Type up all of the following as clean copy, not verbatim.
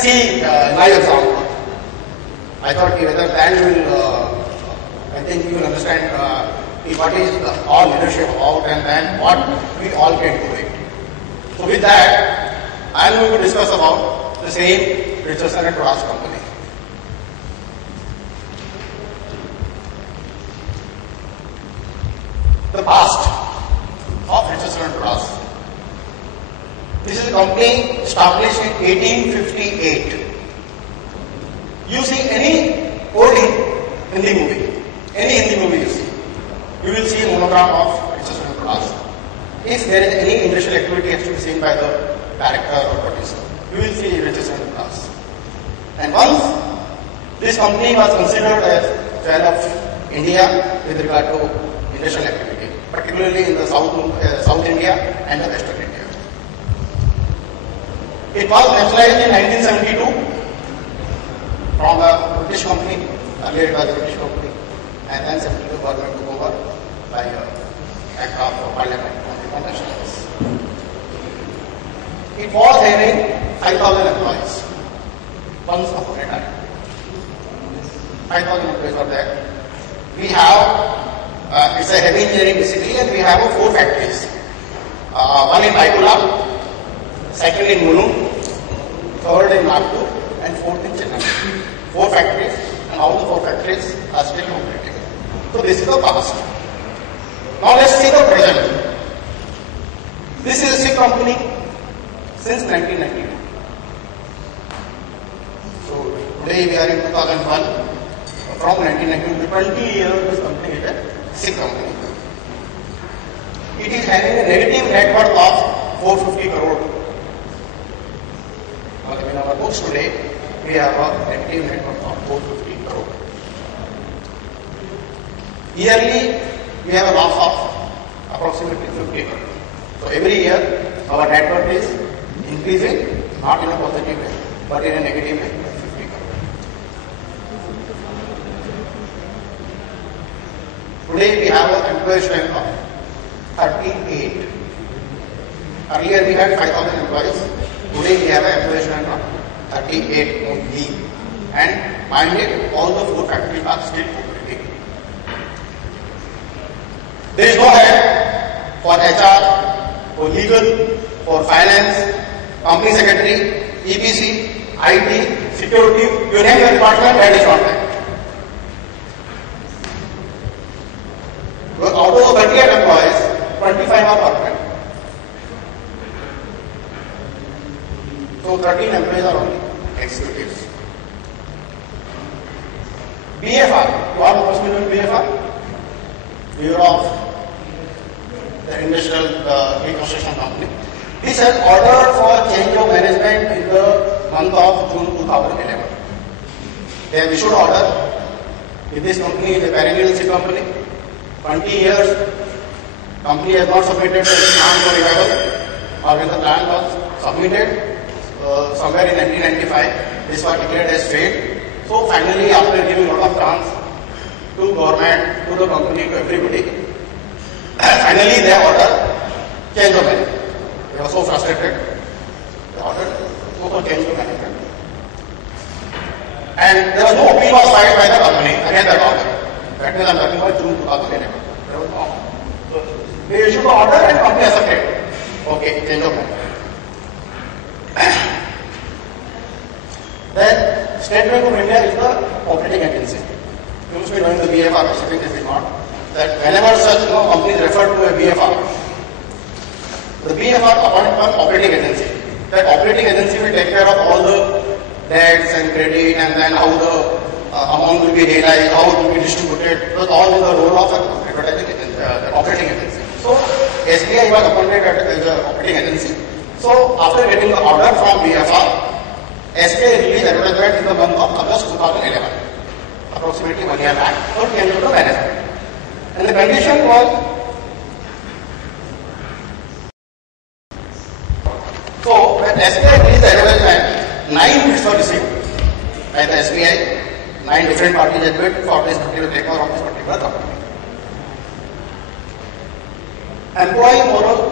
See, live example. I thought whether then you will, I think you will understand what is all leadership about and then what we all can do it. So with that, I am going to discuss about the same Richardson and Toras company. The past of Richardson and Toras. This is a company established in 1858. You see any coding in the movie, any Hindi movie you see, you will see a monogram of Richardson and Toras. If there is any industrial activity has to be seen by the director or producer, you will see Richardson and Toras. And once this company was considered as jewel of India with regard to industrial activity, particularly in the South India and the Western India. It was nationalized in 1972 from a British company. Earlier it was a British company, and then 72 government took over by act of Parliament on nationalize. It was having 5,000 employees once upon a time. 5,000 employees were there. We have it's a heavy engineering basically, and we have 4 factories. One in Raipur, second in Munu, third in Nagpur, and fourth in Chennai. 4 factories, and all the 4 factories are still operating. So this is the past. Now let's see the present. This is a SIG company since 1992. So today we are in 2001. From 1992 to 20 years, this company is a SIG company. It is having a negative net worth of 450 crore. In our books today, we have a negative net worth of 450 crore. Yearly, we have a loss of approximately 50 crore. So every year, our net worth is increasing, not in a positive way, but in a negative way, 50 crore. Today, we have an employee strength of 38. Earlier, we had 5,000 employees. Today we have an employee strength of 38 only, and mind it, all the 4 factories are still operating. There is no head for HR, for legal, for finance, company secretary, EPC, IT, security, you name your department, head is not there. Out of the 38 employees, 25 are permanent. So 13 employees are only executives. BFR, you all must be doing BFR? Bureau of the Industrial Reconstruction Company. This has ordered for change of management in the month of June 2011. They have issued order. If this company is a perennial SIG company, 20 years, company has not submitted the plan for revival, or when the plan was submitted, somewhere in 1995, this was declared as failed. So finally, after giving a lot of chance to government, to the company, to everybody, finally they ordered change of management. They were so frustrated, they ordered total change of management. And there was no appeal was filed by the company against that order. That means I am talking about June 2011. There was no. So they issued the order and company accepted. Okay, change of management. Then State Bank of India is the operating agency. You must be knowing the BFR, shipping if you not. That whenever such companies refer to a BFR, the BFR appoints an operating agency. That operating agency will take care of all the debts and credit, and then how the amount will be realized, how it will be distributed. Because all in the role of an operating agency. So SBI was appointed as an operating agency. So after getting the order from BFR, SBI released advertisement in the month of August 2011, approximately 1 year back, for change of the management. And the condition was, so when SBI released the advertisement, 9 bids were received by the SBI, 9 different parties had bid for this particular takeover of this particular company. Employee morale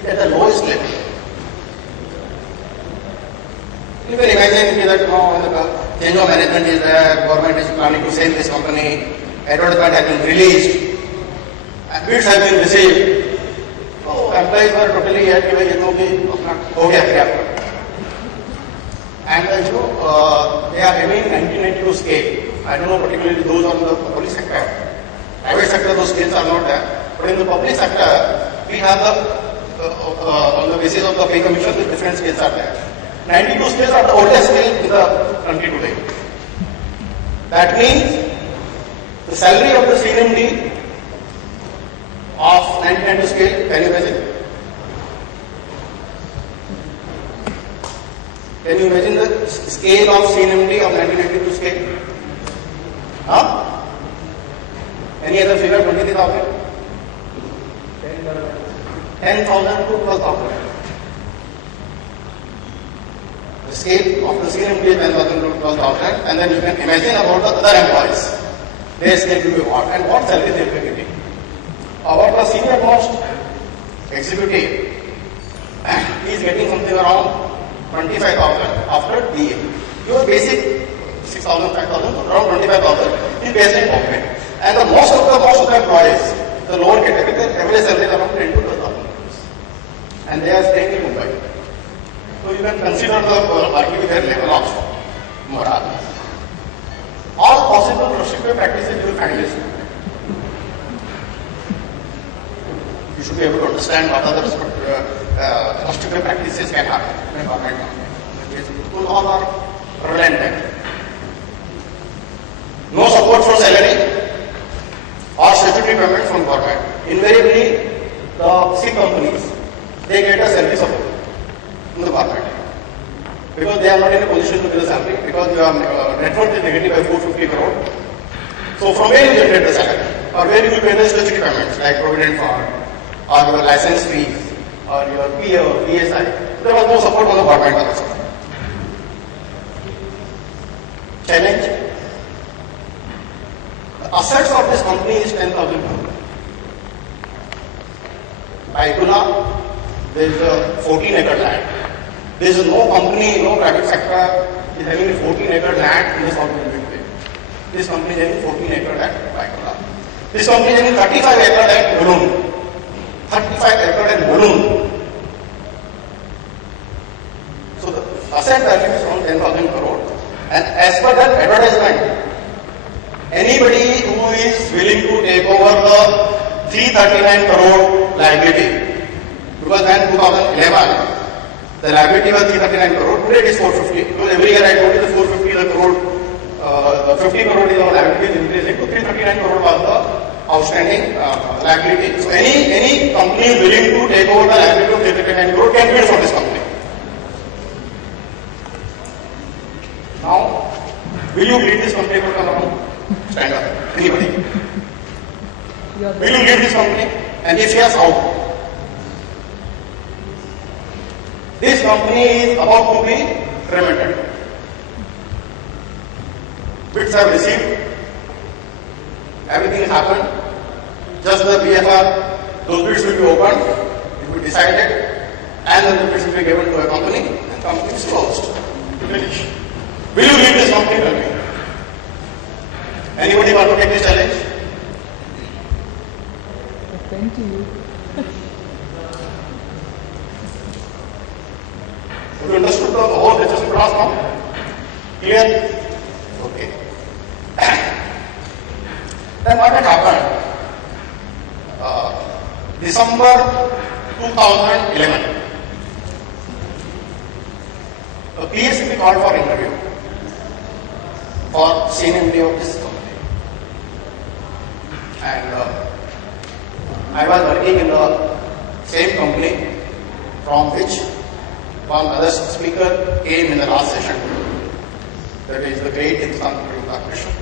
is at the lowest level. You can imagine that change of management is there, government is planning to sell this company, advertisement has been released, and bids have been received. So employees were totally happy with it, and they are having 1992 scale. I don't know particularly those on the public sector. Private sector, those scales are not there. But in the public sector, we have on the basis of the pay commission, the different scales are there. 92 scales are the oldest scale in the country today. That means the salary of the CNMD of 1992 scale, can you imagine? Can you imagine the scale of CNMD of 1992 scale? Huh? Any other figure? 23,000? 10,000 to 12,000. The scale of the CNMD is 10,000 to 12,000, and then you can imagine about the other employees. Their scale will be what, and what salary they will be getting. About the senior most executive, he is getting something around 25,000 after DA. Your basic 6,000, 5,000, around 25,000 is basic pocket. And the most of the employees, the lower category, the average salary is around 10 to 12,000 rupees. And they are staying in Mumbai. So you can consider the likely with their level of morale. All possible restrictive practices you will find this. You should be able to understand what other restrictive practices can happen in a government company. All are relevant. No support for salary or statutory payment from government. Invariably, the C companies, they get a salary support from the government because they are not in a position to give a salary because your net worth is negative by 450 crore. So from where you generate the salary or where you will pay the statutory payments like provident fund or your license fees or your PO, PSI. There was no support from the government also. Challenge. The assets of this company is 10,000 crore. By Tuna, there is a 14-acre land. There is no company, no private sector is having a 14-acre land in the South Indian Bay. This company is having 14-acre land by Tuna. This company is having 35-acre land balloon. 35-acre land balloon. So the asset value is around 10,000 crore. And as per that advertisement, anybody who is willing to take over the 339 crore liability, because then 2011, the liability was 339 crore, today it is 450, because every year I told you the 450 the crore, the 50 crore is our liability is increasing to 339 crore was the outstanding liability. So any company willing to take over the liability of 339 crore can bid for this company. Now, will you lead this company to come around? Stand up. Anybody? Will you lead this company? And if yes, how? This company is about to be cremated. Bids have received. Everything has happened. Just the BFR, those bids will be opened, it will be decided, and then the bids will be given to a company, and the company is closed. Finish. Will you lead this company? Tell me. Anybody want to take this challenge? Thank you. Have you understood the whole HSM class now? Clear? Okay. Then what had happened? December 2011, the PSCB called for interview for CNMD of this company. And I was working in the same company from which one other speaker came in the last session. That is the great Hindustan Petroleum Corporation.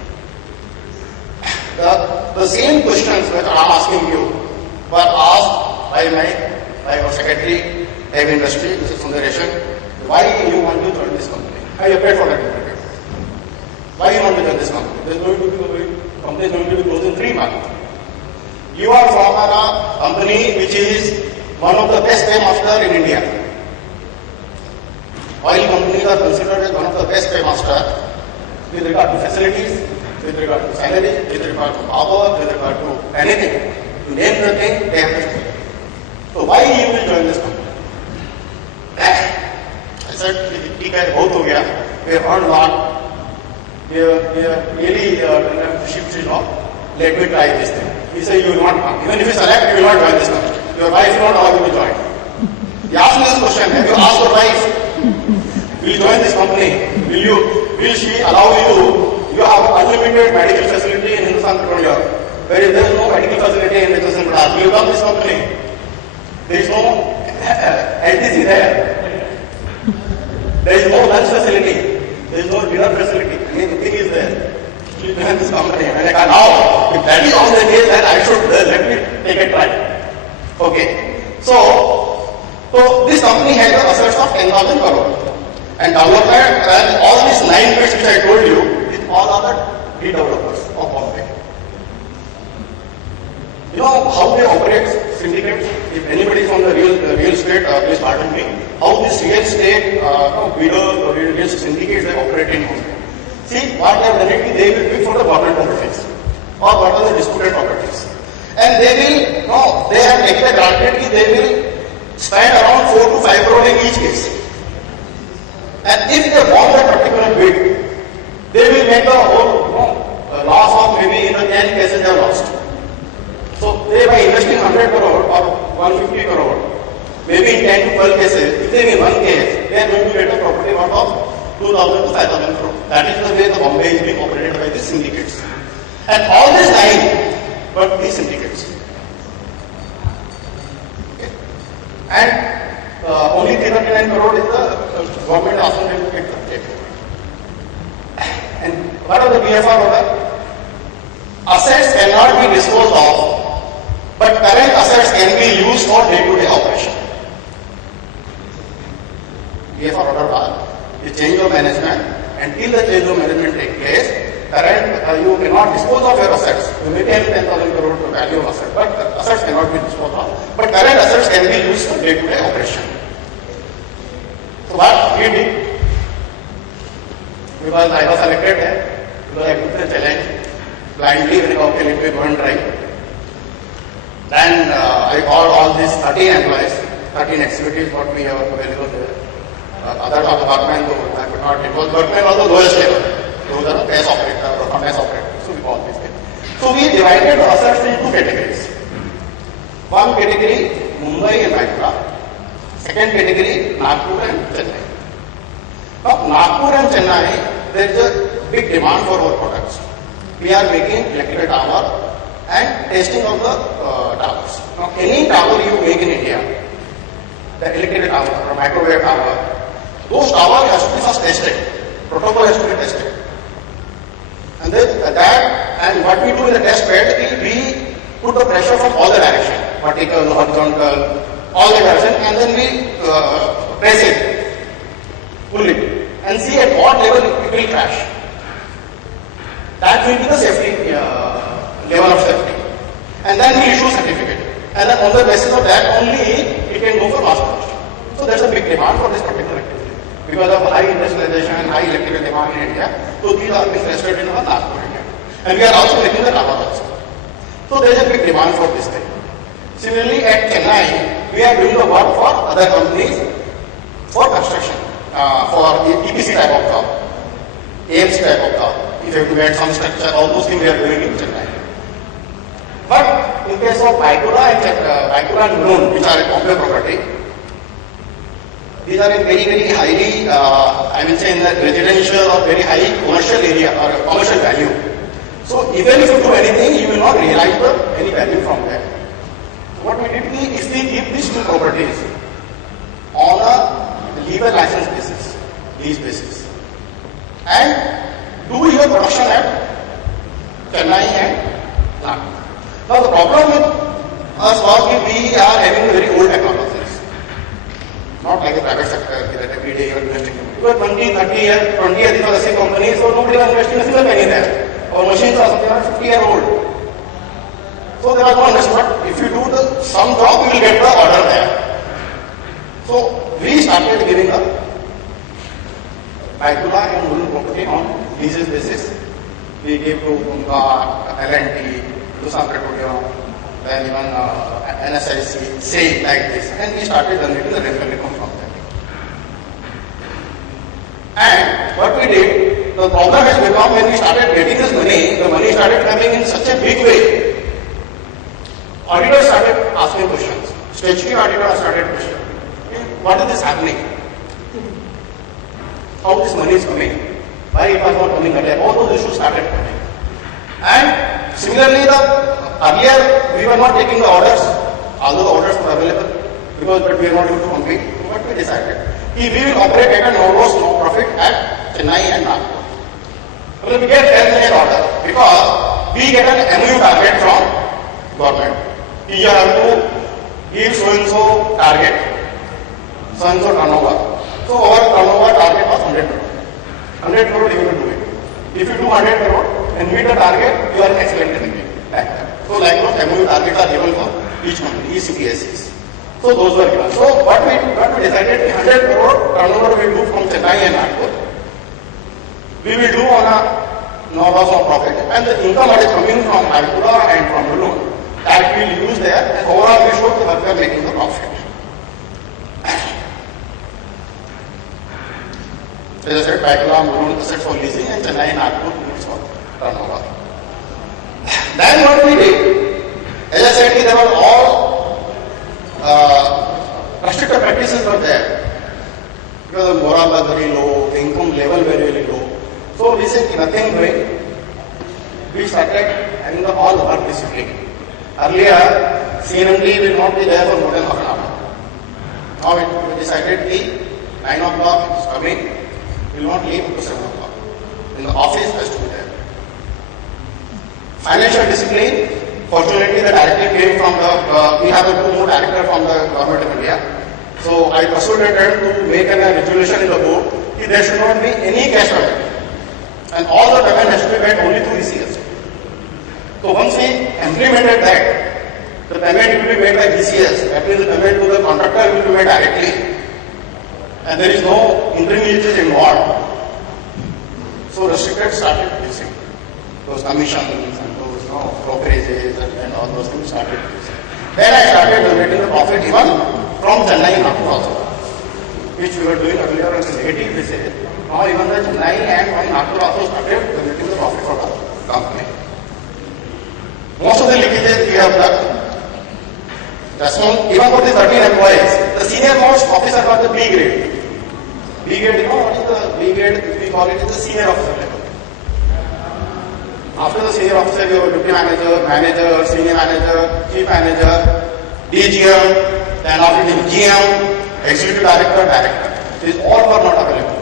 The same questions which I am asking you were asked by our secretary, Heavy Industry, Mr. Sundaresan. Why you want to join this company? I applied for that interview. Why you want to join this company? The company is going to be closed in 3 months. You are from a company which is one of the best paymaster in India. Oil companies are considered as one of the best paymaster with regard to facilities, with regard to salary, with regard to power, with regard to anything. You name the thing, they have it. So why you will join this company? I said, ठीक है, बहुत हो गया. We have earned a lot. We are really shipped, let me try this thing. He said, you will not come. Even if you select, you will not join this company. Your wife will not allow you to join. He asked me this question, have you asked your wife, will you join this company? Will she allow you have unlimited medical facility in Hindustan Petroleum, where there is no medical facility in Hindustan Petroleum. Will you come this company? There is no LTC there. There is no lunch facility. There is no dinner facility. I mean, the thing is there. You join this company. And I now, if that is all the case, then I should let me take a try. Okay. So this company had assets of 10,000 crore. And development and all these 9 bits which I told you, is all other developers of Bombay. You know how they operate syndicates? If anybody from the real estate, please pardon me, how this real estate real syndicates they operate in Bombay. See, what they have done it, they will bid for the government properties or what are the disputed properties. And they have taken the granted that they will spend around 4 to 5 crore in each case. And if they won that particular bid, they will make the whole loss of maybe in the 10 cases they have lost. So they by investing 100 crore or 150 crore, maybe in 10 to 12 cases, if they win one case, they are going to get a property worth of 2,000 to 5,000 crore. That is the way the Bombay is being operated by these syndicates. And all these 9 were these syndicates. Okay. And only 339 crore is the government asking them to get the check. And what are the BFR order? Assets cannot be disposed of, but current assets can be used for day-to-day operation. BFR order was the change of management. Until the change of management takes place, you cannot dispose of your assets. You may have 10,000 crore to value of assets, but assets cannot be disposed of. But current assets can be used for day-to-day operation. So what we did, because I was selected there, because I took the challenge, blindly when okay, let me go and try. Then I called all these 13 employees, 13 executives what we have available there. Other department, I could not, it was workmen was the lowest level. Those are the best operator or furnace operator. So we call this thing. So we divided the assets into 2 categories. One category, Mumbai and Hyderabad. Second category, Nagpur and Chennai. Now, Nagpur and Chennai, there is a big demand for our products. We are making electrical tower and testing of the towers. Now, any tower you make in India, the electrical tower or microwave tower, those towers has to be first tested. Protocol has to be tested. And then and what we do in the test bed is we put the pressure from all the directions, vertical, horizontal, all the directions, and then we press it fully and see at what level it will crash. That will be the safety level of safety. And then we issue certificate. And then on the basis of that only it can go for mass production. So there's a big demand for this particular activity. Because of high industrialization, high electrical demand in India, so these are being tested in our Nagpur area. And we are also making the tower also. So there is a big demand for this thing. Similarly, at Chennai, we are doing the work for other companies for construction, for EPC type of job, AMC type of job. If you have to get some structure, all those things we are doing in Chennai. But in case of Baikura and Noon, which are a Bombay property, these are in very, very highly, I will say in the residential or very high commercial area or commercial value. So even if you do anything, you will not realize any value from that. So what we did is we keep these 2 properties on a legal license basis, lease basis, and do your production at Chennai and Nagpur. Now the problem with us was that we are having very old technologies. Not like the private sector that every day you are investing. Because 20, 30 years, 20 years, these are the same companies, so nobody was investing a single penny there. Our machines are something like 50 years old. So there was no investment. If you do some job, you will get the order there. So we started giving a Baikula and Mulund property on leases basis. We gave to Unga, L&T, Dusam Petroleum, then even NSIC, same like this, and we started generating the rental income from that. And what we did, the problem has become when we started getting this money, the money started coming in such a big way. Auditors started asking questions. Statutory auditors started questioning. What is this happening? How this money is coming? Why it was not coming earlier? All those issues started coming. And similarly, earlier we were not taking the orders, although the orders were available, but we were not able to compete. What we decided? We will operate at a no loss, no profit at Chennai and Nagpur. So we get 10 million order because we get an MOU target from government. We have to give so and so target, so and so turnover. So our turnover target was 100 crore. 100 crore you will do it. If you do 100 crore and meet the target, you are excellent in it. Like that. So like those MOU targets are given for each company, each CPSEs. So those were given. So what we decided, 100 crore turnover we do from Chennai and Nagpur. We will do on a no loss, no profit, and the income that is coming from Baikula and from Mulund, that we will use there, and overall we should we are making the profit. As I said, Baikula, Mulund assets for leasing, and Chennai and Nagpur needs for turnover. Then what we did, as I said, there were all restricted practices were there. Because the moral was very low, the income level very low. So we said nothing doing. We started having all the work discipline. Earlier, CNMD will not be there for more than half an hour. Now we decided 9 o'clock is coming, we will not leave up to 7 o'clock. In the office has to be there. Financial discipline, fortunately the directive came from we have a two more director from the government of India. So I persuaded them to make a resolution in the board that there should not be any cash payment. And all the payment has to be made only through ECS. So once we implemented that, the payment will be made by ECS. That means the payment to the contractor will be made directly. And there is no intermediaries involved. So restricted started using those commissions and those brokerages and all those things started using. Then I started generating the profit even from Chennai and Nagpur also, which we were doing earlier on the negative basis. Now even the Chennai and Nagpur also started generating the profit for the company. Most of the leakages we have done. That's one, even for the 13 employees, the senior most officer got the B grade. B grade, you know what is the B grade? We call it the senior officer level. After the senior officer, you have a deputy manager, manager, senior manager, chief manager, DGM, then after the GM, executive director, director. These all were not available.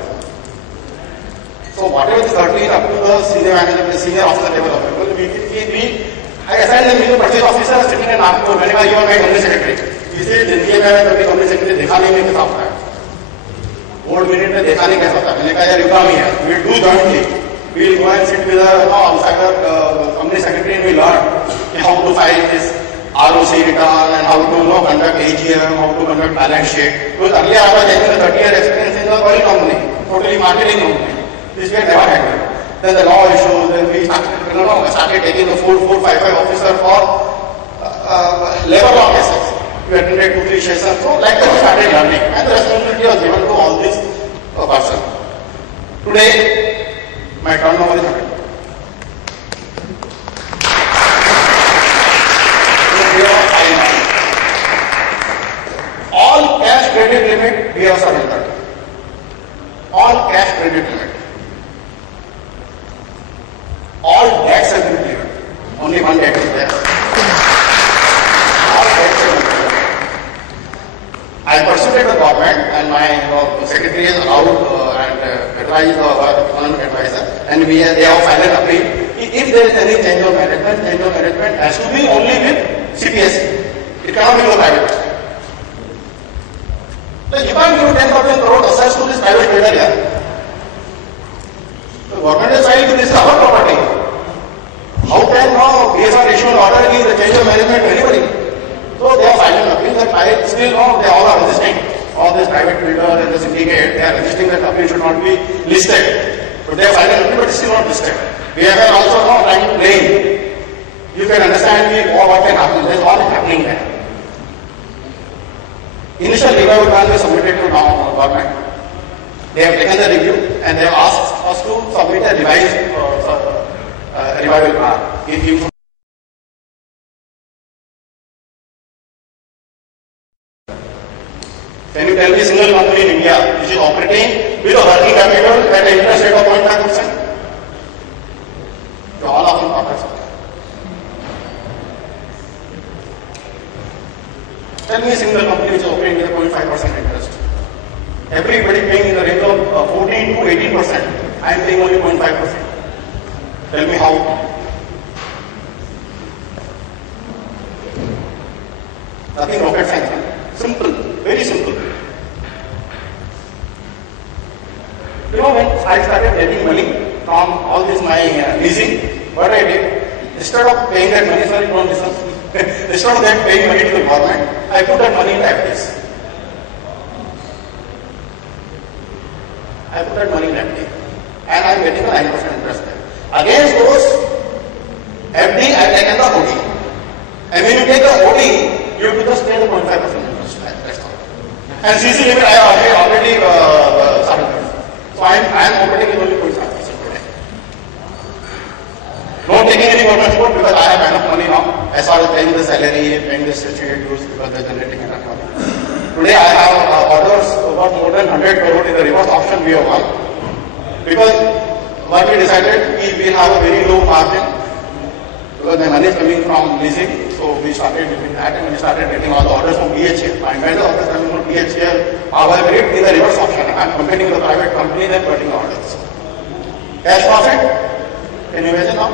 So whatever the 13 up to the senior manager, the senior officer level available, I assigned them to the purchase officer sitting in Nagpur. Whenever you are my company secretary, he said, "Zindagi mein कभी company secretary देखा नहीं मैं कैसा होता है? Board minute में देखा नहीं कैसा होता है? मैंने कहा यार ये काम ही है. We will do jointly. We will go and sit with the company secretary and we learn how to file this ROC return and how to conduct AGM, how to conduct balance sheet. Because earlier I was having a 30-year experience in the oil company, totally marketing company. This we had never handled. Then the law issues, then we started taking the 4455 officer for labor law cases. We attended 2-3 sessions, so like that we started learning. And the responsibility was given to all these persons. Today, my turnover is 100. All cash credit limit we have surrendered. All cash credit limit. All debts have been cleared. Only one debt is there. All debts have been cleared. I persuaded the government and my secretary is out and advised our economic advisor, and they have filed an appeal. If there is any change of management has to be only with CPSE. It cannot be with private person. So you can't give 10,000 crore assets to this private builder here. The government is trying to this is our property. How can now BSR issue an order give the change of management to anybody? So they are filed an appeal that I still know they all are resisting all these private builders and the syndicate, they are registering the company should not be listed. But they are filing but still not listed. We are also now trying to blame. You can understand me what can happen. There is what is happening there. Initial revival plan was submitted to government. They have taken the review and they have asked us to submit a revised revival plan. Can you tell me a single company in India which is operating with a working capital at an interest rate of 0.5%? All of them corporate sector. Tell me a single company which is operating with a 0.5% interest. Everybody paying in the range of 14 to 18%. I am paying only 0.5%. Tell me how. Nothing rocket science. Simple. Very simple. You know, when I started getting money from all this my leasing, what I did, instead of paying that money, sorry, don't listen. Instead of that paying money to the government, I put that money in FDs. I put that money in FD. And I am getting a 9% interest there. Against those FD, I take the OD. And when you take the OD, you have to just pay the 0.5% interest. That's all. And CC limit, I already started. So I am operating in only 0.5% today. Not taking any government support because I have enough money now as far as paying the salary, paying the statutory dues because they are generating enough money. Today I have orders about more than 100 crore in the reverse auction we have won. Because what we decided, we will have a very low margin because the money is coming from leasing. So we started doing that and we started getting all the orders from BHL. My vendor orders coming from BHL, our rate in the reverse auction. I am competing with a private company and getting orders. Cash profit, can you imagine now?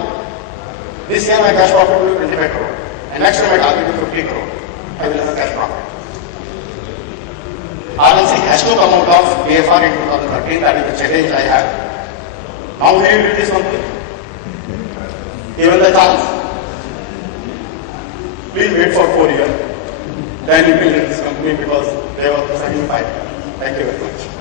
This year my cash profit will be 25 crore. And next year my target will be 50 crore. I will have a cash profit. RLC has to come out of BFR in 2013. That is the challenge I have. How will you do this company? Given the chance. Please wait for 4 years. Then you will lead this company because they were sacrificed. Thank you very much.